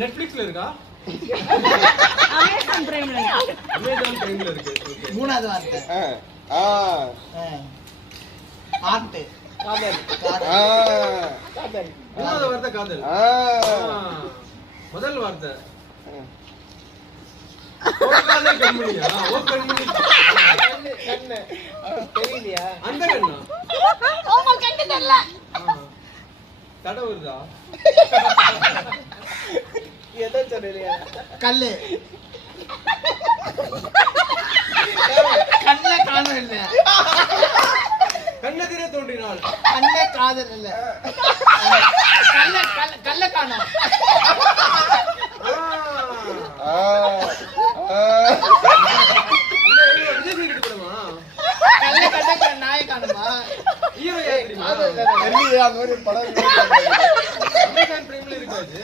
நெட்ஃபிளிக்ஸ்ல இருக்கா? அமேசான் பிரைம்ல இருக்கு. அமேசான் பிரைம்ல இருக்கு. ஓகே. மூணாவது வார்த்தை ஆர்ட் காதல். காதல். மூணாவது வார்த்தை காதல். முதல் வார்த்தை ஓகாதே கண்மணியா? ஓ கண்மணி. கண்ணு தெரியலையா? அந்த கண்ணா? உங்க கண்ணு தெரியல. தடை வருதா? எதை சொல்லலையா? கல்லு கண்ண காணம் இல்ல கண்ணெதிரே தோன்றினாள். கண்ண காதல் இல்ல கல்ல காணோம். விஜய் சேதுபதி படமா? கல்ல கண்ட நாய காணுமா? ஹீரோ யார் தெரியுமா? தெரியலையா? அந்த மாதிரி படம் அமேசான் பிரைம்ல இருக்காது.